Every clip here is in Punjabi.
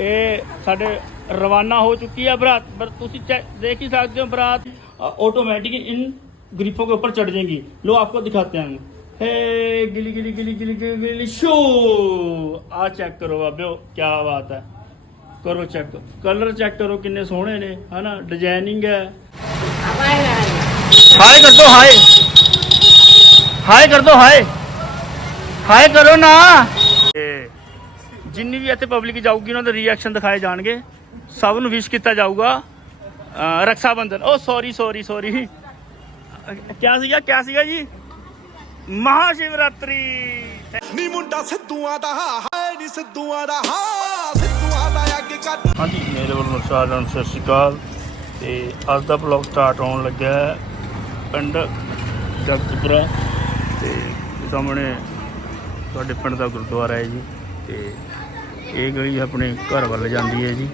ਇਹ ਸਾਡੇ ਰਵਾਨਾ ਹੋ ਚੁੱਕੀ ਹੈ ਬਰਾਤ ਪਰ ਤੁਸੀਂ ਚੈ- देख ही सकते हो बरात ऑटोमेटिक इन ग्रिफों के ऊपर चढ़ जाएंगी लो आपको दिखाते हैं हे गिली गिली गिली गिली गिली गिली शो आ चेक करो बाबियो क्या बात है करो चेक कलर चेक करो किन्ने सोहने ने है ना डिजाइनिंग है हाय कर दो हाय ਹਾਏ ਕਰ ਦੋ ਹਾਏ ਹਾਏ ਕਰੋ ਨਾ ਤੇ ਜਿੰਨੀ ਵੀ ਇੱਥੇ ਪਬਲਿਕ ਜਾਊਗੀ ਉਹਨਾਂ ਦੇ ਰਿਐਕਸ਼ਨ ਦਿਖਾਏ ਜਾਣਗੇ। ਸਭ ਨੂੰ ਵਿਸ਼ ਕੀਤਾ ਜਾਊਗਾ। Raksha Bandhan oh sorry sorry sorry ਕਿਆ ਸੀਗਾ ਕਿਆ ਸੀਗਾ ਜੀ? ਮਹਾ ਸ਼ਿਵਰਾਤਰੀ ਨੀ ਮੁੰਡਾ ਸਿੱਧੂਆਂ ਦਾ ਹਾਏ ਨੀ ਸਿੱਧੂਆਂ ਦਾ ਹਾਂ ਸਿੱਧੂਆਂ ਦਾ ਅੱਗੇ ਕੱਢ ਹਾਂਜੀ ਮੇਰੇ ਵੱਲੋਂ ਸਾਰਿਆਂ ਨੂੰ ਸਤਿ ਸ਼੍ਰੀ ਅਕਾਲ। ਤੇ ਅੱਜ ਦਾ ਬਲੌਗ ਸਟਾਰਟ ਹੋਣ ਲੱਗਾ ਹੈ ਪਿੰਡ ਜਗਤਪੁਰਾ। ਤੇ ਸਾਹਮਣੇ ਤੁਹਾਡੇ ਪਿੰਡ ਦਾ ਗੁਰਦੁਆਰਾ ਹੈ ਜੀ। ਤੇ ਇਹ ਗਲੀ ਆਪਣੇ ਘਰ ਵੱਲ ਜਾਂਦੀ ਹੈ ਜੀ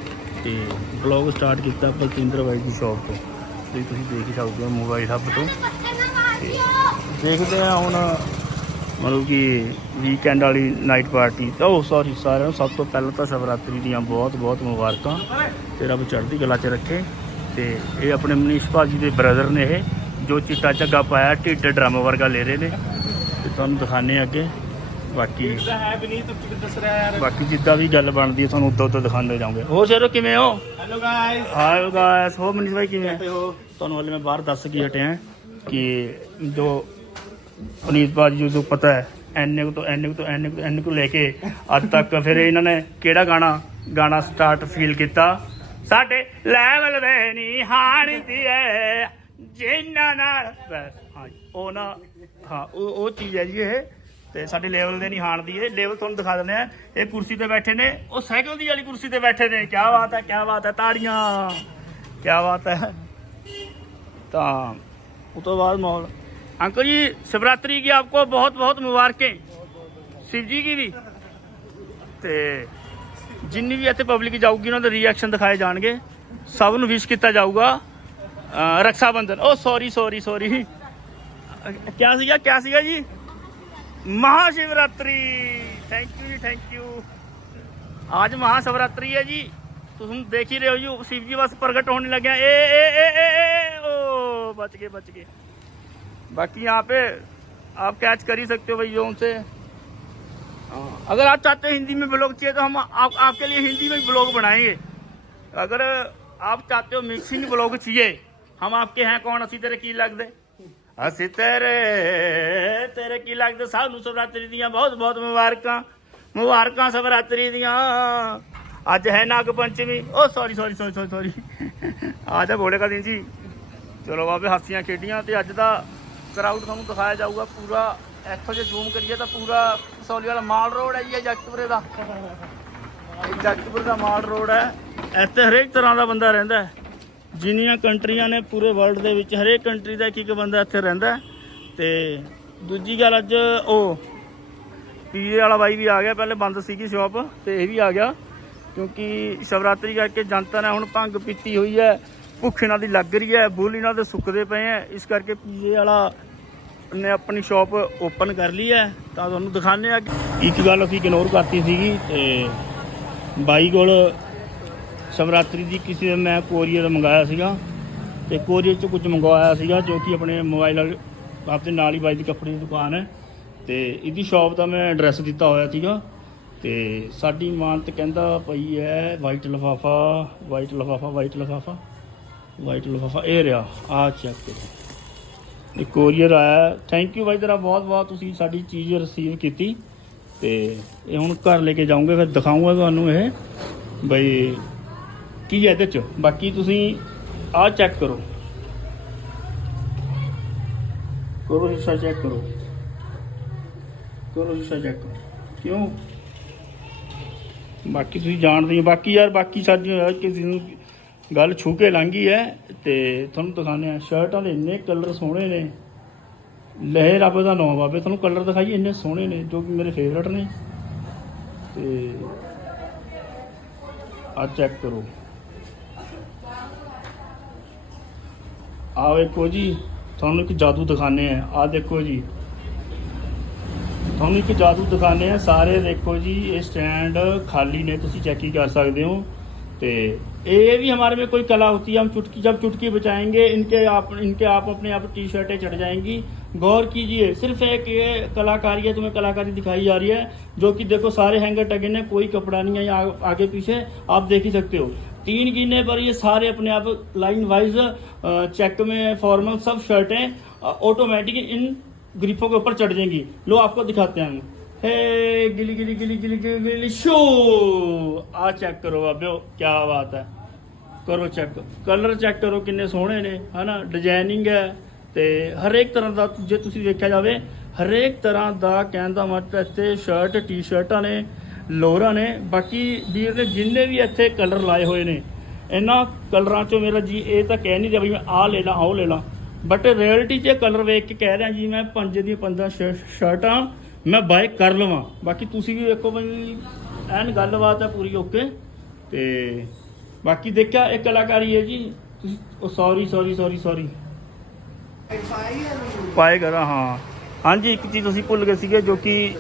ਤੇ ਬਲੌਗ ਸਟਾਰਟ ਕੀਤਾ ਬਲਜਿੰਦਰ ਬਾਈ ਦੀ ਸ਼ਾਪ ਤੋਂ। ਤੇ ਤੁਸੀਂ ਦੇਖ ਸਕਦੇ ਹੋ ਮੋਬਾਈਲ ਹੱਬ ਤੋਂ। ਤੇ ਦੇਖਦੇ ਆ ਹੁਣ ਮਤਲਬ ਕਿ ਵੀਕਐਂਡ ਵਾਲੀ ਨਾਈਟ ਪਾਰਟੀ ਤਾਂ ਉਹ ਸੌਰੀ ਸਾਰਿਆਂ ਨੂੰ ਸਭ ਤੋਂ ਪਹਿਲਾਂ ਤਾਂ ਸ਼ਿਵਰਾਤਰੀ ਦੀਆਂ ਬਹੁਤ ਬਹੁਤ ਮੁਬਾਰਕਾਂ। ਤੇ ਰੱਬ ਚੜ੍ਹਦੀ ਕਲਾ 'ਚ ਰੱਖੇ। ਤੇ ਇਹ ਆਪਣੇ ਮਨੀਸ਼ ਭਾਜੀ ਦੇ ਬ੍ਰਦਰ ਨੇ ਇਹ, ਜੋ ਚਿੱਟਾ ਝੱਗਾ ਪਾਇਆ, ਢਿੱਡ ਡਰਮ ਵਰਗਾ ਲੈ ਰਹੇ ਨੇ। ਤੇ ਤੁਹਾਨੂੰ ਦਿਖਾਣੇ ਅੱਗੇ। ਬਾਕੀ ਹੈ ਬਨੀ ਤੂੰ ਕੀ ਦੱਸ ਰਿਹਾ ਯਾਰ? ਬਾਕੀ ਜਿੱਦਾਂ ਵੀ ਗੱਲ ਬਣਦੀ ਹੈ ਤੁਹਾਨੂੰ ਉਦੋਂ ਉਦੋਂ ਦਿਖਾਉਂਦੇ ਜਾਵਾਂਗੇ ਹੋਰ ਸ਼ੇਰੋ ਕਿਵੇਂ ਹੋ? ਹੈਲੋ ਗਾਇਸ ਹਾਏ ਗਾਇਸ ਹੋ ਮਨੀਸ਼ ਭਾਈ ਕਿਵੇਂ ਹੋ? ਤੁਹਾਨੂੰ ਹਲੇ ਮੈਂ ਬਾਹਰ ਦੱਸ ਕੇ ਹਟਿਆ ਕਿ ਜੋ ਪੁਨੀਤ ਬਾਜੀ ਜੋ ਪਤਾ ਹੈ ਐਨੇ ਕੁ ਤੋਂ ਐਨੇ ਕੁ ਤੋਂ ਐਨੇ ਕੁ ਤੋਂ ਐਨੇ ਕੁ ਲੈ ਕੇ ਅੱਜ ਤੱਕ ਫਿਰ ਇਹਨਾਂ ਨੇ ਕਿਹੜਾ ਗਾਣਾ ਗਾਣਾ ਸਟਾਰਟ ਫੀਲ ਕੀਤਾ? ਸਾਡੇ ਲੈਵਲ ਵੇ ਨਹੀਂ ਹਾਣਦੀ ਐ ਜਿੰਨਾ ਨਾਲ ਹਾਂ ਉਹ ਨਾ ਹਾਂ ਉਹ ਉਹ ਚੀਜ਼ ਹੈ ਜੀ ਇਹ ਤੇ ਸਾਡੇ ਲੈਵਲ ਦੇ ਨਹੀਂ ਹਾਣਦੀ ਇਹ ਲੈਵਲ ਤੁਹਾਨੂੰ ਦਿਖਾ ਦਿੰਦੇ ਆ ਇਹ ਕੁਰਸੀ ਤੇ ਬੈਠੇ ਨੇ ਉਹ ਸਾਈਕਲ ਦੀ ਵਾਲੀ ਕੁਰਸੀ ਤੇ ਬੈਠੇ ਨੇ ਕੀ ਬਾਤ ਹੈ ਕੀ ਬਾਤ ਹੈ ਤਾੜੀਆਂ ਕੀ ਬਾਤ ਹੈ ਤਾਂ ਉਸ ਤੋਂ ਬਾਅਦ ਮਾਹੌਲ ਅੰਕਲ ਜੀ शिवरात्रि की आपको बहुत बहुत ਮੁਬਾਰਕਾਂ शिव जी की ਵੀ ਤੇ ਜਿੰਨੀ ਵੀ ਇੱਥੇ ਪਬਲਿਕ ਜਾਊਗੀ ਉਹਨਾਂ ਦੇ ਰਿਐਕਸ਼ਨ ਦਿਖਾਏ ਜਾਣਗੇ ਸਭ ਨੂੰ ਵਿਸ਼ ਕੀਤਾ ਜਾਊਗਾ ਅਹ Raksha Bandhan oh sorry sorry sorry ਕਿਆ ਸੀਗਾ ਕਿਆ ਸੀਗਾ ਜੀ Mahashivratri. Thank you ji thank you आज महाशिवरात्रि है जी। तुम देख ही रहे हो जी शिव जी बस प्रगट होने लगे ए ए ए ए ए ओ बच गए बच गए। बाकी यहाँ पे आप कैच कर ही सकते हो भाई जो उनसे हाँ, अगर आप चाहते हो हिंदी में ब्लॉग चाहिए तो हम आप, आपके लिए हिंदी में ब्लॉग बनाएँगे। अगर आप चाहते हो मिक्सिंग ब्लॉग चाहिए हम आपके हैं कौन? अच्छी तरह की लग दे ਅਸੀਂ ਤੇਰੇ ਤੇਰੇ ਕੀ ਲੱਗਦਾ? ਸਭ ਨੂੰ ਸ਼ਿਵਰਾਤਰੀ ਦੀਆਂ ਬਹੁਤ ਬਹੁਤ ਮੁਬਾਰਕਾਂ। ਮੁਬਾਰਕਾਂ ਸ਼ਿਵਰਾਤਰੀ ਦੀਆਂ। ਅੱਜ ਹੈ Nag Panchami. Oh sorry sorry sorry sorry sorry ਅੱਜ ਹੈ ਘੋੜੇ ਦਿਨ ਜੀ। ਚਲੋ ਬਾਬੇ, ਹਾਸੀਆਂ ਖੇਡੀਆਂ ਤੇ ਅੱਜ ਦਾ ਕਰਾਊਡ ਤੁਹਾਨੂੰ ਦਿਖਾਇਆ ਜਾਊਗਾ ਪੂਰਾ। ਇੱਥੋਂ ਜੇ ਜ਼ੂਮ ਕਰੀਏ ਤਾਂ ਪੂਰਾ ਸੌਲੀ ਵਾਲਾ ਮਾਲ ਰੋਡ ਹੈ ਜੀ, ਇਹ ਜਗਤਪੁਰੇ ਦਾ। ਇਹ ਜਗਤਪੁਰ ਦਾ ਮਾਲ ਰੋਡ ਹੈ। ਇੱਥੇ ਹਰੇਕ ਤਰ੍ਹਾਂ ਦਾ ਬੰਦਾ ਰਹਿੰਦਾ ਹੈ। ਜਿੰਨੀਆਂ ਕੰਟਰੀਆਂ ਨੇ ਪੂਰੇ ਵਰਲਡ ਦੇ ਵਿੱਚ, ਹਰੇਕ ਕੰਟਰੀ ਦਾ ਇੱਕ ਇੱਕ ਬੰਦਾ ਇੱਥੇ ਰਹਿੰਦਾ ਹੈ। ਤੇ ਦੂਜੀ ਗੱਲ ਅੱਜ ਉਹ ਪੀਜੇ ਵਾਲਾ ਬਾਈ ਵੀ ਆ ਗਿਆ, ਪਹਿਲੇ ਬੰਦ ਸੀਗੀ ਸ਼ਾਪ ਤੇ ਇਹ ਵੀ ਆ ਗਿਆ। ਕਿਉਂਕਿ ਸ਼ਿਵਰਾਤਰੀ ਕਰਕੇ ਜਨਤਾ ਨੇ ਹੁਣ ਭੰਗ ਪੀਤੀ ਹੋਈ ਹੈ। ਭੁੱਖ ਇਹਨਾਂ ਦੀ ਲੱਗ ਰਹੀ ਹੈ, ਬੁੱਲ ਇਹਨਾਂ ਦੇ ਸੁੱਕਦੇ ਪਏ ਹੈ। ਇਸ ਕਰਕੇ ਪੀਜੇ ਵਾਲਾ ਨੇ ਆਪਣੀ ਸ਼ਾਪ ਓਪਨ ਕਰ ਲਈ ਹੈ। ਤਾਂ ਤੁਹਾਨੂੰ ਦਿਖਾਣੇ ਆ ਇੱਕ ਗੱਲ ਅਸੀਂ ਇਗਨੋਰ ਕਰਤੀ ਸੀਗੀ, ਤੇ ਬਾਈ ਕੋਲ ਸ਼ਿਵਰਾਤਰੀ ਦੀ ਕਿਸੇ ਮੈਂ ਕੋਰੀਅਰ ਮੰਗਾਇਆ ਸੀਗਾ ਤੇ ਕੋਰੀਅਰ ਚ ਕੁਝ ਮੰਗਵਾਇਆ ਸੀਗਾ ਜੋ ਕਿ ਆਪਣੇ ਮੋਬਾਈਲ ਵਾਲੇ, ਆਪਦੇ ਨਾਲ ਹੀ ਬਾਈ ਦੀ ਕੱਪੜੇ ਦੀ ਦੁਕਾਨ ਹੈ ਤੇ ਇਹਦੀ ਸ਼ਾਪ ਦਾ ਮੈਂ ਐਡਰੈਸ ਦਿੱਤਾ ਹੋਇਆ ਸੀਗਾ ਤੇ ਸਾਡੀ ਇਮਾਨਤ ਕਹਿੰਦਾ ਪਈ ਹੈ ਵਾਈਟ ਲਫਾਫਾ ਵਾਈਟ ਲਫਾਫਾ ਵਾਈਟ ਲਫਾਫਾ ਵਾਈਟ ਲਫਾਫਾ, ਇਹ ਰਿਹਾ, ਆ ਚੈੱਕ ਕਰੋ। ਇਹ ਕੋਰੀਅਰ ਆਇਆ ਥੈਂਕ ਯੂ ਬਾਈ ਤੇਰਾ, ਬਹੁਤ ਬਹੁਤ ਤੁਸੀਂ ਸਾਡੀ ਚੀਜ਼ ਰਿਸੀਵ ਕੀਤੀ ਤੇ ਇਹ ਹੁਣ ਘਰ ਲੈ ਕੇ ਜਾਉਂਗੇ ਫਿਰ ਦਿਖਾਊਂਗਾ ਤੁਹਾਨੂੰ ਇਹ, ਬਈ ਕੀ ਹੈ ਇਹਦੇ ਚ? ਬਾਕੀ ਤੁਸੀਂ ਆਹ ਚੈੱਕ ਕਰੋ। ਕਰੋ ਹਿੱਸਾ ਚੈੱਕ ਕਰੋ। ਕਰੋ ਹਿੱਸਾ ਚੈੱਕ ਕਰੋ। ਕਿਉਂ? ਬਾਕੀ ਤੁਸੀਂ ਜਾਣਦੇ ਹੋ ਬਾਕੀ ਯਾਰ, ਬਾਕੀ ਸਾਡੀ ਕਿਸੇ ਨੂੰ ਗੱਲ ਛੂ ਕੇ ਲੰਘੀ ਹੈ ਤੇ ਤੁਹਾਨੂੰ ਦਿਖਾਉਂਦੇ ਆ ਸ਼ਰਟਾਂ ਦੇ ਇੰਨੇ ਕਲਰ ਸੋਹਣੇ ਨੇ। ਲਹਿ ਰੱਬ ਦਾ ਨਾਮ ਬਾਬੇ, ਤੁਹਾਨੂੰ ਕਲਰ ਦਿਖਾਈ ਇੰਨੇ ਸੋਹਣੇ ਨੇ ਜੋ ਕਿ ਮੇਰੇ ਫੇਵਰਟ ਨੇ। ਤੇ ਆ ਚੈੱਕ ਕਰੋ। ਆ ਵੇਖੋ ਜੀ ਤੁਹਾਨੂੰ ਇੱਕ ਜਾਦੂ ਦਿਖਾਣੇ ਆ ਆ ਦੇਖੋ ਜੀ ਤੁਹਾਨੂੰ ਇੱਕ ਜਾਦੂ ਦਿਖਾਣੇ ਆ ਸਾਰੇ ਦੇਖੋ ਜੀ ਇਹ ਸਟੈਂਡ ਖਾਲੀ ਨੇ ਤੁਸੀਂ ਚੈੱਕ ਹੀ ਕਰ ਸਕਦੇ ਹੋ ਤੇ ये भी हमारे में कोई कला होती है हम चुटकी जब चुटकी बचाएंगे इनके आप इनके आप अपने आप टी शर्टें चढ़ जाएंगी गौर कीजिए सिर्फ एक ये कलाकारी है तुम्हें कलाकारी दिखाई जा रही है जो कि देखो सारे हैंगर टगे ने कोई कपड़ा नहीं है आ, आगे पीछे आप देख ही सकते हो तीन गिने पर ये सारे अपने आप लाइन वाइज चेक में फॉर्मल सब शर्टें ऑटोमेटिक इन ग्रिफों के ऊपर चढ़ जाएंगी लो आपको दिखाते हैं हम हे गिली गिली गिली गिली गिली गिली शो आ चेक करो बाबियो क्या बात है ਕਰੋ ਚੈੱਕ ਕਲਰ ਚੈੱਕ ਕਰੋ ਕਿੰਨੇ ਸੋਹਣੇ ਨੇ ਹਨਾ ਡਿਜ਼ਾਈਨਿੰਗ ਹੈ ਤੇ ਹਰੇਕ ਤਰ੍ਹਾਂ ਦਾ ਜੇ ਤੁਸੀਂ ਵੇਖਿਆ ਜਾਵੇ ਹਰੇਕ ਤਰ੍ਹਾਂ ਦਾ ਕਹਿਣ ਦਾ ਮਤਲਬ ਇੱਥੇ ਸ਼ਰਟ ਟੀ-ਸ਼ਰਟਾਂ ਨੇ ਲੋਰਾਂ ਨੇ। ਬਾਕੀ ਵੀਰ ਨੇ ਜਿੰਨੇ ਵੀ ਇੱਥੇ ਕਲਰ ਲਾਏ ਹੋਏ ਨੇ ਇਹਨਾਂ ਕਲਰਾਂ ਚੋਂ ਮੇਰਾ ਜੀ ਇਹ ਤਾਂ ਕਹਿ ਨਹੀਂ ਰਿਹਾ ਵੀ ਮੈਂ ਆਹ ਲੈ ਲਾਂ ਆਹ ਲੈ ਲਾਂ। ਬਟ ਰਿਐਲਿਟੀ 'ਚ ਕਲਰ ਵੇਖ ਕੇ ਕਹਿ ਰਿਹਾ ਜੀ ਮੈਂ ਪੰਜ ਦੀਆਂ 15 ਸ਼- ਸ਼ਰਟਾਂ ਮੈਂ ਬਾਏ ਕਰ ਲਵਾਂ। ਬਾਕੀ ਤੁਸੀਂ ਵੀ ਵੇਖੋ ਬਈ ਐਨ ਗੱਲਬਾਤ ਹੈ ਪੂਰੀ ਓਕੇ। ਤੇ ਬਾਕੀ ਦੇਖਿਆ ਇਹ ਕਲਾਕਾਰੀ ਹੈ ਜੀ। ਤੁਸੀਂ ਉਹ ਸੌਰੀ ਸੌਰੀ ਸੌਰੀ ਸੌਰੀ ਪਾਏ ਕਰਾਂ ਹਾਂ। ਹਾਂਜੀ ਇੱਕ ਚੀਜ਼ ਤੁਸੀਂ ਭੁੱਲ ਗਏ ਸੀਗੇ ਜੋ ਕਿ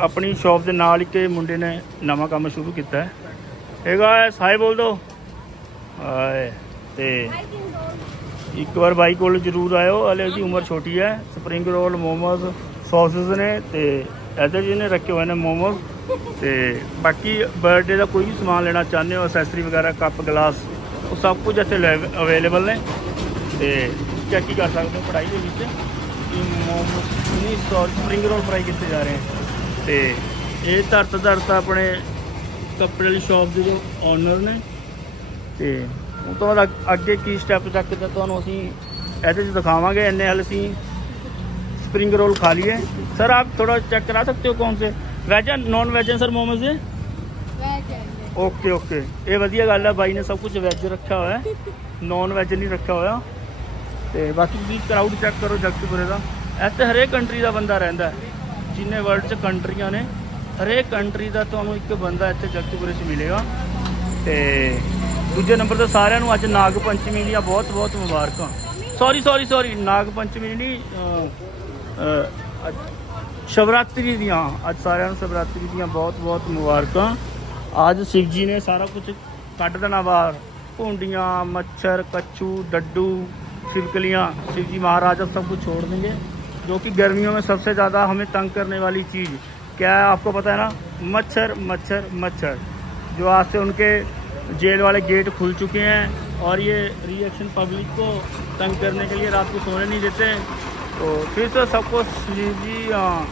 ਆਪਣੀ ਸ਼ਾਪ ਦੇ ਨਾਲ ਇੱਕ ਮੁੰਡੇ ਨੇ ਨਵਾਂ ਕੰਮ ਸ਼ੁਰੂ ਕੀਤਾ ਹੈ। ਹੈਗਾ ਸਾਈ ਬੋਲ ਦੋ। ਹਾਏ, ਤੇ ਇੱਕ ਵਾਰ ਬਾਈ ਕੋਲ ਜ਼ਰੂਰ ਆਇਓ, ਹਲੇ ਉਹਦੀ ਉਮਰ ਛੋਟੀ ਹੈ। ਸਪਰਿੰਗ ਰੋਲ, ਮੋਮੋਸ, ਸੌਸਸ ਨੇ ਤੇ ਇੱਧਰ ਜੀ ਨੇ ਰੱਖੇ ਹੋਏ ਨੇ ਮੋਮੋਸ। ਤੇ ਬਾਕੀ ਬਰਥਡੇ ਦਾ ਕੋਈ ਵੀ ਸਮਾਨ ਲੈਣਾ ਚਾਹੁੰਦੇ ਹੋ ਅਸੈਸਰੀ ਵਗੈਰਾ, ਕੱਪ, ਗਲਾਸ, ਉਹ ਸਭ ਕੁਝ ਇੱਥੇ ਅਵੇਲੇਬਲ ਨੇ। ਤੇ ਚੈੱਕ ਹੀ ਕਰ ਸਕਦੇ ਹੋ ਪੜਾਈ ਦੇ ਵਿੱਚ ਕਿ ਮੋਮੋਸ, ਨਹੀਂ, ਸੌਰੀ, ਸਪਰਿੰਗ ਰੋਲ ਫਰਾਈ ਕੀਤੇ ਜਾ ਰਹੇ ਹਨ ਤੇ ਇਹ ਧਰਤ ਧਰਤ ਆਪਣੇ ਕੱਪੜੇ ਵਾਲੀ ਸ਼ਾਪ ਦੇ ਜੋ ਓਨਰ ਨੇ ਤੇ ਉਹ ਤੋਂ ਬਾਅਦ ਅੱਗ- ਅੱਗੇ ਕੀ ਸਟੈਪ ਚੱਕ ਤੇ ਤੁਹਾਨੂੰ ਅਸੀਂ ਇਹਦੇ 'ਚ ਦਿਖਾਵਾਂਗੇ ਇੰਨੇ ਹਾਲ ਅਸੀਂ स्प्रिंग रोल खा लिए सर आप थोड़ा चेक करा सकते हो कौन से वेज है नॉन वेज है सर मोमोज है ਓਕੇ ਓਕੇ ਇਹ ਵਧੀਆ ਗੱਲ ਹੈ ਬਾਈ ਨੇ ਸਭ ਕੁਝ ਵੈਜ ਰੱਖਿਆ ਹੋਇਆ ਹੈ ਨੌਨ ਵੈਜ ਨਹੀਂ ਰੱਖਿਆ ਹੋਇਆ ਤੇ ਬਾਕੀ ਤੁਸੀਂ ਕਰਾਊਡ ਚੈੱਕ ਕਰੋ ਜਗਤਪੁਰੇ ਦਾ ਇੱਥੇ ਹਰੇਕ ਕੰਟਰੀ ਦਾ ਬੰਦਾ ਰਹਿੰਦਾ ਹੈ ਜਿੰਨੇ ਵਰਲਡ 'ਚ ਕੰਟਰੀਆਂ ਨੇ, ਹਰੇਕ ਕੰਟਰੀ ਦਾ ਤੁਹਾਨੂੰ ਇੱਕ ਬੰਦਾ ਇੱਥੇ ਜਗਤਪੁਰੇ 'ਚ ਮਿਲੇਗਾ। ਤੇ ਦੂਜੇ ਨੰਬਰ ਤੇ ਸਾਰਿਆਂ ਨੂੰ ਅੱਜ ਨਾਗ ਪੰਚਮੀ ਦੀਆਂ ਬਹੁਤ-ਬਹੁਤ ਮੁਬਾਰਕਾਂ। ਸੌਰੀ ਸੌਰੀ ਸੌਰੀ ਨਾਗ ਪੰਚਮੀ ਨਹੀਂ ਸ਼ਿਵਰਾਤਰੀ ਦੀਆਂ, ਅੱਜ ਸਾਰਿਆਂ ਨੂੰ ਸ਼ਿਵਰਾਤਰੀ ਦੀਆਂ ਬਹੁਤ-ਬਹੁਤ ਮੁਬਾਰਕਾਂ। ਅੱਜ ਸਿਵ ਜੀ ਨੇ ਸਾਰਾ ਕੁਝ ਕੱਢ ਦੇਣਾ ਬਾਹਰ। ਭੁੰਡੀਆਂ, ਮੱਛਰ, ਕੱਚੂ, ਡੱਡੂ ਛਿਲਕਲੀਆਂ ਸਿਵ ਜੀ ਮਹਾਰਾਜ ਸਭ ਕੁਝ ਛੋੜ ਦੇਣਗੇ। जो कि गर्मियों में सबसे ज़्यादा हमें तंग करने वाली चीज़। क्या है आपको पता है ना? मच्छर मच्छर मच्छर। जो आज से उनके जेल वाले गेट खुल चुके हैं और ये रिएक्शन पब्लिक को तंग करने के लिए रात को सोने नहीं देते। तो फिर तो सबको शिव जी हाँ,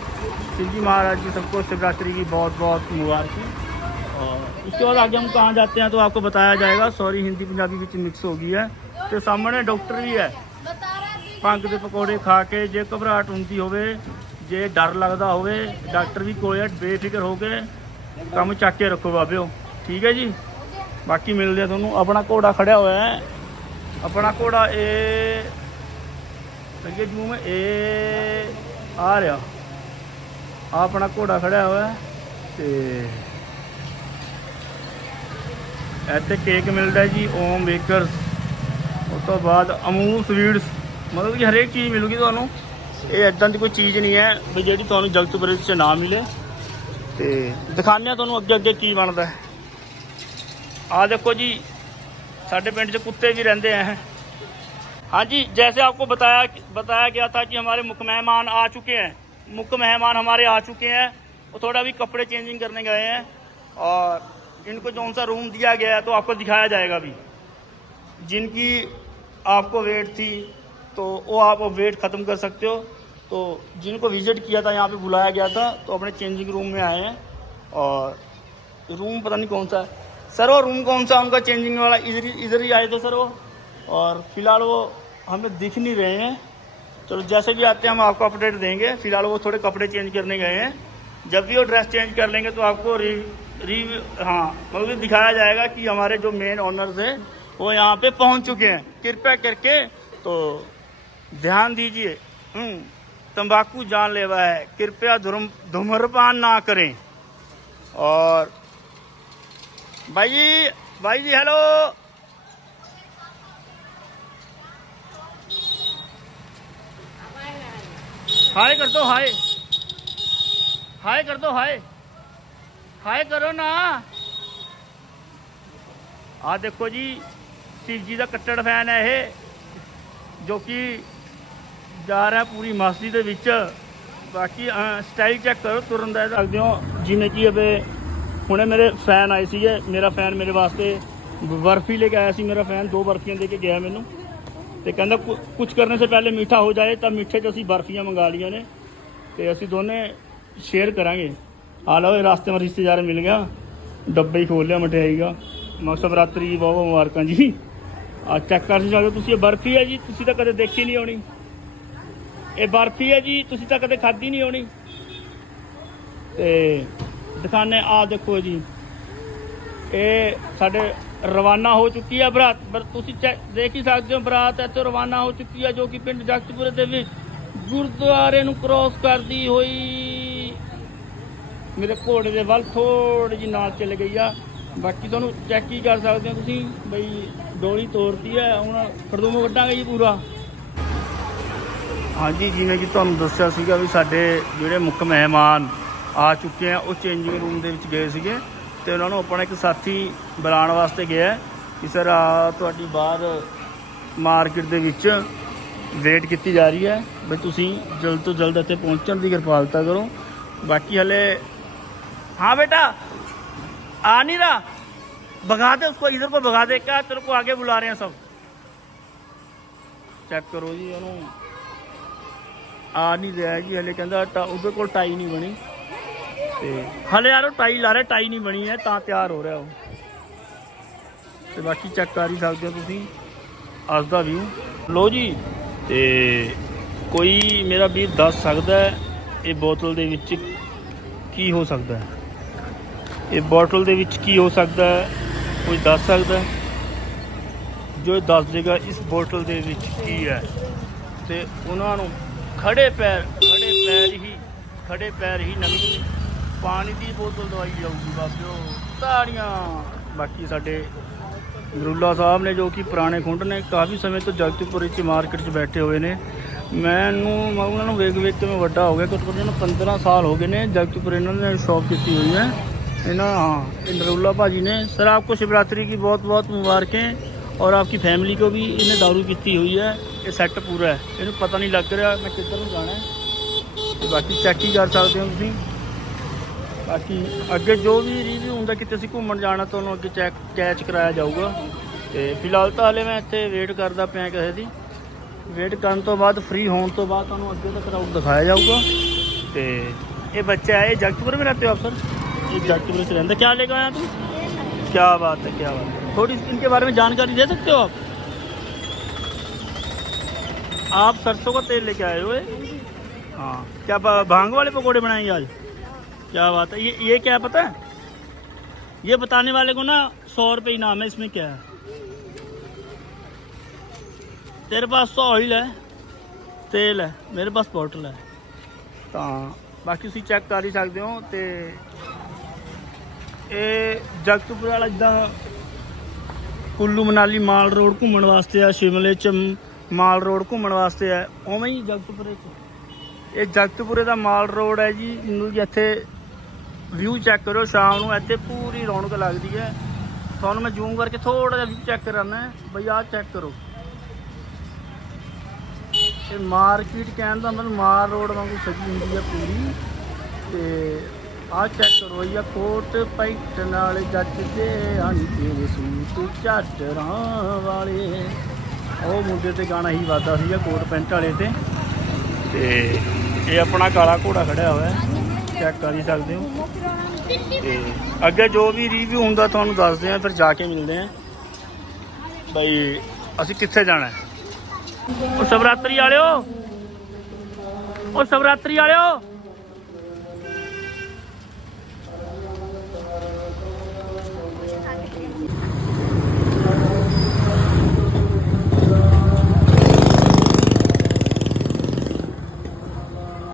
शिव जी महाराज जी सबको शिवरात्रि की बहुत बहुत मुबारक। और उसके बाद आगे हम कहाँ जाते हैं तो आपको बताया जाएगा। सॉरी हिंदी पंजाबी बीच मिक्स हो गई है। तो सामने डॉक्टर भी है। ਭੰਗ ਦੇ ਪਕੌੜੇ ਖਾ ਕੇ ਜੇ ਘਬਰਾਹਟ ਹੁੰਦੀ ਹੋਵੇ, ਜੇ ਡਰ ਲੱਗਦਾ ਹੋਵੇ, ਡਾਕਟਰ ਵੀ ਕੋਲ ਹੈ ਬੇਫਿਕਰ ਹੋ ਕੇ ਕੰਮ ਚੱਕ ਕੇ ਰੱਖੋ ਬਾਬਿਓ। ਠੀਕ ਹੈ ਜੀ? ਬਾਕੀ ਮਿਲਦੇ ਆ ਤੁਹਾਨੂੰ। ਆਪਣਾ ਘੋੜਾ ਖੜਿਆ ਹੋਇਆ ਹੈ। ਆਪਣਾ ਘੋੜਾ ਇਹ ਅੱਗੇ ਜੂ ਇਹ ਆ ਰਿਹਾ। ਆ ਆਪਣਾ ਘੋੜਾ ਖੜਿਆ ਹੋਇਆ ਹੈ ਤੇ ਇੱਥੇ ਕੇਕ ਮਿਲਦਾ ਜੀ ਓਮ ਬੇਕਰਸ ਉਸ ਤੋਂ ਬਾਅਦ ਅਮੂ ਸਵੀਟਸ ਮਤਲਬ ਕਿ ਹਰੇਕ ਚੀਜ਼ ਮਿਲੂਗੀ ਤੁਹਾਨੂੰ ਇਹ ਇਦਾਂ ਦੀ ਕੋਈ ਚੀਜ਼ ਨਹੀਂ ਹੈ ਵੀ ਜਿਹੜੀ ਤੁਹਾਨੂੰ ਜਗਤਪੁਰੇ 'ਚ ਨਾ ਮਿਲੇ ਤੇ ਦਿਖਾਉਂਦੇ ਹਾਂ ਤੁਹਾਨੂੰ ਅੱਗੇ ਅੱਗੇ ਕੀ ਬਣਦਾ ਹੈ ਆ ਦੇਖੋ ਜੀ ਸਾਡੇ ਪਿੰਡ 'ਚ ਕੁੱਤੇ ਵੀ ਰਹਿੰਦੇ ਆ हाँ जी जैसे आपको बताया बताया गया था कि हमारे मुख्य मेहमान आ चुके हैं मुख्य मेहमान हमारे आ चुके हैं वो थोड़ा भी कपड़े चेंजिंग करने गए हैं और इनको जो सा रूम दिया गया है तो आपको दिखाया जाएगा अभी जिनकी आपको वेट थी तो वो आप वेट ख़त्म कर सकते हो। तो जिनको विज़िट किया था, यहाँ पे बुलाया गया था तो अपने चेंजिंग रूम में आए हैं और रूम पता नहीं कौन सा है। सर, वो रूम कौन सा? उनका चेंजिंग वाला इधर ही इधर ही आए थे सर वो। और फ़िलहाल वो हमें दिख नहीं रहे हैं। चलो, जैसे भी आते हैं, हम आपको अपडेट देंगे। फ़िलहाल वो थोड़े कपड़े चेंज करने गए हैं। जब भी वो ड्रेस चेंज कर लेंगे तो आपको री री हाँ मतलब दिखाया जाएगा कि हमारे जो मेन ऑनर्स हैं, वो यहाँ पे पहुँच चुके हैं। कृपया करके तो ध्यान दीजिए हम्म, तंबाकू जानलेवा है कृपया धूम धूम्रपान ना करें और भाई जी भाई जी हेलो हाय कर दो हाय ਹਾਏ ਕਰ ਦੋ ਹਾਏ ਹਾਏ ਕਰੋ ਨਾ ਆ ਦੇਖੋ ਜੀ ਸ਼ਿਵ ਜੀ ਦਾ ਕੱਟੜ ਫੈਨ ਹੈ ਇਹ ਜੋ ਕਿ ਜਾ ਰਿਹਾ ਪੂਰੀ ਮਸਤੀ ਦੇ ਵਿੱਚ। ਬਾਕੀ ਸਟਾਈਲ ਚੈੱਕ ਕਰੋ, ਤੁਰਨ ਦਾ ਸਕਦੇ ਹੋ ਜਿਵੇਂ ਕਿ ਅਬੇ ਹੁਣੇ ਮੇਰੇ ਫੈਨ ਆਏ ਸੀਗੇ। ਮੇਰਾ ਫੈਨ ਮੇਰੇ ਵਾਸਤੇ ਬਰਫੀ ਲੈ ਕੇ ਆਇਆ ਸੀ ਮੇਰਾ ਫੈਨ ਦੋ ਬਰਫੀਆਂ ਦੇ ਕੇ ਗਿਆ ਮੈਨੂੰ। ਤੇ ਕਹਿੰਦਾ ਕੁਝ ਕਰਨ ਸੇ ਪਹਿਲੇ ਮਿੱਠਾ ਹੋ ਜਾਏ, ਤਾਂ ਮਿੱਠੇ 'ਚ ਅਸੀਂ ਬਰਫੀਆਂ ਮੰਗਾ ਲੀਆਂ ਨੇ। ਤੇ ਅਸੀਂ ਦੋਨੇ ਸ਼ੇਅਰ ਕਰਾਂਗੇ। ਆ ਲਓ, ਇਹ ਰਾਸਤੇ ਵਿੱਚ ਰਿਸ਼ਤੇਦਾਰ ਮਿਲ ਗਿਆ। ਡੱਬੇ ਹੀ ਖੋਲ ਲਿਆ ਮਠਿਆਈ ਦਾ। ਮਕਸਦ ਰਾਤਰੀ ਬਹੁਤ ਬਹੁਤ ਮੁਬਾਰਕਾਂ ਜੀ। ਆ ਚੈੱਕ ਕਰ ਸਕਦੇ ਤੁਸੀਂ, ਇਹ ਬਰਫੀ ਹੈ ਜੀ, ਤੁਸੀਂ ਤਾਂ ਕਦੇ ਦੇਖੀ ਨਹੀਂ ਹੋਣੀ। ਇਹ ਬਰਫੀ ਹੈ ਜੀ, ਤੁਸੀਂ ਤਾਂ ਕਦੇ ਖਾਧੀ ਨਹੀਂ ਹੋਣੀ। ਤੇ ਦਿਖਾਣੇ ਆ ਦੇਖੋ ਜੀ। ਇਹ ਸਾਡੇ ਰਵਾਨਾ ਹੋ ਚੁੱਕੀ ਹੈ ਬਰਾਤ। ਪਰ ਤੁਸੀਂ ਚੈ- ਦੇਖ ਹੀ ਸਕਦੇ ਹੋ, ਬਰਾਤ ਇੱਥੇ ਰਵਾਨਾ ਹੋ ਚੁੱਕੀ ਹੈ ਜੋ ਕਿ ਪਿੰਡ ਜਗਤਪੁਰ ਦੇ ਵਿੱਚ ਗੁਰਦੁਆਰੇ ਨੂੰ ਕ੍ਰੋਸ ਕਰਦੀ ਹੋਈ ਮੇਰੇ ਘੋੜੇ ਦੇ ਵੱਲ ਥੋੜੀ ਜਿਹੀ ਨਾਲ ਚੱਲ ਗਈ ਆ। ਬਾਕੀ ਤੁਹਾਨੂੰ ਚੈੱਕ ਹੀ ਕਰ ਸਕਦੇ ਹੋ ਤੁਸੀਂ, ਬਈ ਡੋਲੀ ਤੋੜਤੀ ਹੈ ਹੁਣ ਖਰਦੂਮੋ ਕੱਢਾਂਗੇ ਜੀ ਪੂਰਾ। ਹਾਂਜੀ ਜਿਵੇਂ ਕਿ ਤੁਹਾਨੂੰ ਦੱਸਿਆ ਸੀਗਾ ਵੀ ਸਾਡੇ ਜਿਹੜੇ ਮੁੱਖ ਮਹਿਮਾਨ ਆ ਚੁੱਕੇ ਆ ਉਹ ਚੇਂਜਿੰਗ ਰੂਮ ਦੇ ਵਿੱਚ ਗਏ ਸੀਗੇ ਤੇ ਉਹਨਾਂ ਨੂੰ ਆਪਣਾ ਇੱਕ ਸਾਥੀ ਬੁਲਾਉਣ ਵਾਸਤੇ ਗਿਆ ਕਿ ਸਰ ਆ ਤੁਹਾਡੀ ਬਾਹਰ ਮਾਰਕੀਟ ਦੇ ਵਿੱਚ ਵੇਟ ਕੀਤੀ ਜਾ ਰਹੀ ਹੈ ਵੀ ਤੁਸੀਂ ਜਲਦ ਤੋਂ ਜਲਦ ਇੱਥੇ ਪਹੁੰਚਣ ਦੀ ਕਿਰਪਾਲਤਾ ਕਰੋ ਬਾਕੀ ਹਲੇ हाँ बेटा आ नहीं रहा भगा दे उसको इधर को भगा दे क्या तेरे को आगे बुला रहे हैं सब ਚੈੱਕ ਕਰੋ ਜੀ ਉਹਨੂੰ ਆ ਨਹੀਂ ਰਿਹਾ ਜੀ, ਹਲੇ ਕਹਿੰਦਾ ਟਾ- ਉਹਦੇ ਕੋਲ ਟਾਈ ਨਹੀਂ ਬਣੀ। ਤੇ ਹਲੇ ਯਾਰ ਉਹ ਟਾਈ ਲਾ ਰਿਹਾ, ਟਾਈ ਨਹੀਂ ਬਣੀ ਹੈ, ਤਾਂ ਤਿਆਰ ਹੋ ਰਿਹਾ ਉਹ। ਤੇ ਬਾਕੀ ਚੈੱਕ ਕਰ ਹੀ ਸਕਦੇ ਹੋ ਤੁਸੀਂ, ਅੱਜ ਦਾ ਵਿਊ ਲੋ ਜੀ, ਤੇ ਕੋਈ ਮੇਰਾ ਵੀਰ ਦੱਸ ਸਕਦਾ ਇਹ ਬੋਤਲ ਦੇ ਵਿੱਚ ਕੀ ਹੋ ਸਕਦਾ ਇਹ ਬੋਤਲ ਦੇ ਵਿੱਚ ਕੀ ਹੋ ਸਕਦਾ ਕੋਈ ਦੱਸ ਸਕਦਾ ਜੋ ਦੱਸ ਦੇਗਾ, ਇਸ ਬੋਤਲ ਦੇ ਵਿੱਚ ਕੀ ਹੈ? ਤੇ ਉਹਨਾਂ ਨੂੰ ਖੜੇ ਪੈਰ ਖੜੇ ਪੈਰ ਹੀ, ਖੜੇ ਪੈਰ ਹੀ ਨਵੀਂ ਪਾਣੀ ਦੀ ਬੋਤਲ ਦਵਾਈ ਜਾਊਗੀ ਬਾਬਿਓ। ਤਾੜੀਆਂ। ਬਾਕੀ ਸਾਡੇ ਨਰੂਲਾ ਸਾਹਿਬ ਨੇ ਜੋ ਕਿ ਪੁਰਾਣੇ ਖੁੰਡ ਨੇ, ਕਾਫੀ ਸਮੇਂ ਤੋਂ ਜਗਤਪੁਰੀ ਵਿੱਚ ਮਾਰਕੀਟ 'ਚ ਬੈਠੇ ਹੋਏ ਨੇ। ਮੈਨੂੰ, ਮੈਂ ਉਹਨਾਂ ਨੂੰ ਵੇਖ ਵੇਖ ਕੇ ਮੈਂ ਵੱਡਾ ਹੋ ਗਿਆ। ਕਿਉਂਕਿ ਉਹਨਾਂ ਨੂੰ 15 ਸਾਲ ਹੋ ਗਏ ਨੇ ਜਗਤਪੁਰ ਇਹਨਾਂ ਨੇ ਸ਼ੌਪ ਕੀਤੀ ਹੋਈ ਹੈ। ਇਹਨਾਂ, ਹਾਂ ਨਰੂਲਾ ਭਾਜੀ ਨੇ। ਸਰ, ਆਪ ਆਪਕੋ ਸ਼ਿਵਰਾਤਰੀ ਕੀ ਬਹੁਤ ਬਹੁਤ ਮੁਬਾਰਕਾਂ। और आपकी फैमिली को भी इन्हें दारू पीती हुई है ਇਹ ਸੈੱਟ ਪੂਰਾ ਹੈ ਇਹਨੂੰ ਪਤਾ ਨਹੀਂ ਲੱਗ ਰਿਹਾ ਮੈਂ ਕਿੱਧਰ ਨੂੰ ਜਾਣਾ ਹੈ ਤੇ ਬਾਕੀ ਚੈੱਕ ਹੀ ਕਰ ਸਕਦੇ ਹੋ ਤੁਸੀਂ ਬਾਕੀ ਅੱਗੇ ਜੋ ਵੀ ਰਿਵਿਊ ਹੁੰਦਾ ਕਿਤੇ ਅਸੀਂ ਘੁੰਮਣ ਜਾਣਾ ਤੁਹਾਨੂੰ ਅੱਗੇ ਚੈੱਕ ਕੈਚ ਕਰਾਇਆ ਜਾਊਗਾ ਤੇ ਫਿਲਹਾਲ ਤਾਂ ਹਲੇ ਮੈਂ ਇੱਥੇ ਵੇਟ ਕਰਦਾ ਪਿਆ ਕਿਸੇ ਦੀ ਵੇਟ ਕਰਨ ਤੋਂ ਬਾਅਦ ਫ੍ਰੀ ਹੋਣ ਤੋਂ ਬਾਅਦ ਤੁਹਾਨੂੰ ਅੱਗੇ ਦਾ ਕਰਾਊਡ ਦਿਖਾਇਆ ਜਾਊਗਾ ਤੇ ਇਹ ਬੱਚਾ है ये जगतपुर में रहते हो आप सर ये जगतपुर से रहते क्या लेकर आया तुम क्या बात है क्या बात है थोड़ी इनके बारे में जानकारी दे सकते हो आप आप सरसों का तेल लेके आए हुए हाँ क्या ब- भांग वाले पकोड़े बनाएंगे आज क्या बात है ये ये क्या है पता है ये बताने वाले को ना सौ रुपये इनाम है इसमें क्या है तेरे पास तो ऑयल है तेल है मेरे पास बॉटल है ਤਾਂ ਬਾਕੀ ਤੁਸੀਂ ਚੈੱਕ ਕਰ ਹੀ ਸਕਦੇ ਹੋ ਤੇ ਇਹ ਜਗਤਪੁਰ ਵਾਲਾ ਜਿੱਦਾਂ ਕੁੱਲੂ ਮਨਾਲੀ ਮਾਲ ਰੋਡ ਘੁੰਮਣ ਵਾਸਤੇ ਆ, ਸ਼ਿਮਲੇ ਚ ਮਾਲ ਰੋਡ ਘੁੰਮਣ ਵਾਸਤੇ ਆ। ਉਵੇਂ ਹੀ ਜਗਤਪੁਰੇ ਚ। ਇਹ ਜਗਤਪੁਰੇ ਦਾ ਮਾਲ ਰੋਡ ਹੈ ਜੀ, ਇਹਨੂੰ ਜੀ ਇੱਥੇ ਵਿਊ ਚੈੱਕ ਕਰੋ ਸ਼ਾਮ ਨੂੰ, ਇੱਥੇ ਪੂਰੀ ਰੌਣਕ ਲੱਗਦੀ ਹੈ। ਤੁਹਾਨੂੰ ਮੈਂ ਜ਼ੂਮ ਕਰਕੇ ਥੋੜਾ ਜਿਹਾ ਵਿਊ ਚੈੱਕ ਕਰਾਨਾ ਬਈ ਆਹ ਚੈੱਕ ਕਰੋ। ਇਹ ਮਾਰਕੀਟ ਕਹਿਣ ਦਾ ਮਤਲਬ ਮਾਰ ਰੋਡ ਵਾਂਗੂ ਸਜੀ ਹੁੰਦੀ ਹੈ ਪੂਰੀ, ਤੇ ਆਹ ਚੈੱਕ ਕਰੋ ਇਹ ਕੋਟ ਪੈਂਟ ਨਾਲ ਜੱਜਦੇ ਹਨ ਸੂਟ ਝਾਟਰਾਂ ਵਾਲੇ। ਉਹ ਮੁੰਡੇ ਤੇ ਗਾਣਾ ਹੀ ਵਾਦਾ ਸੀਗਾ ਕੋਟ ਪੈਂਟ ਵਾਲੇ ਤੇ। ਤੇ ਇਹ ਆਪਣਾ ਕਾਲਾ ਘੋੜਾ ਖੜਿਆ ਹੋਇਆ ਚੈੱਕ ਕਰ ਹੀ ਸਕਦੇ ਹੋ। ਤੇ ਅੱਗੇ ਜੋ ਵੀ ਰਿਵਿਊ ਹੁੰਦਾ ਤੁਹਾਨੂੰ ਦੱਸਦੇ ਆ ਫਿਰ ਜਾ ਕੇ ਮਿਲਦੇ ਆ ਬਈ, ਅਸੀਂ ਕਿੱਥੇ ਜਾਣਾ ਉਹ ਸ਼ਿਵਰਾਤਰੀ ਵਾਲਿਓ! ਉਹ ਸ਼ਿਵਰਾਤਰੀ ਵਾਲਿਓ!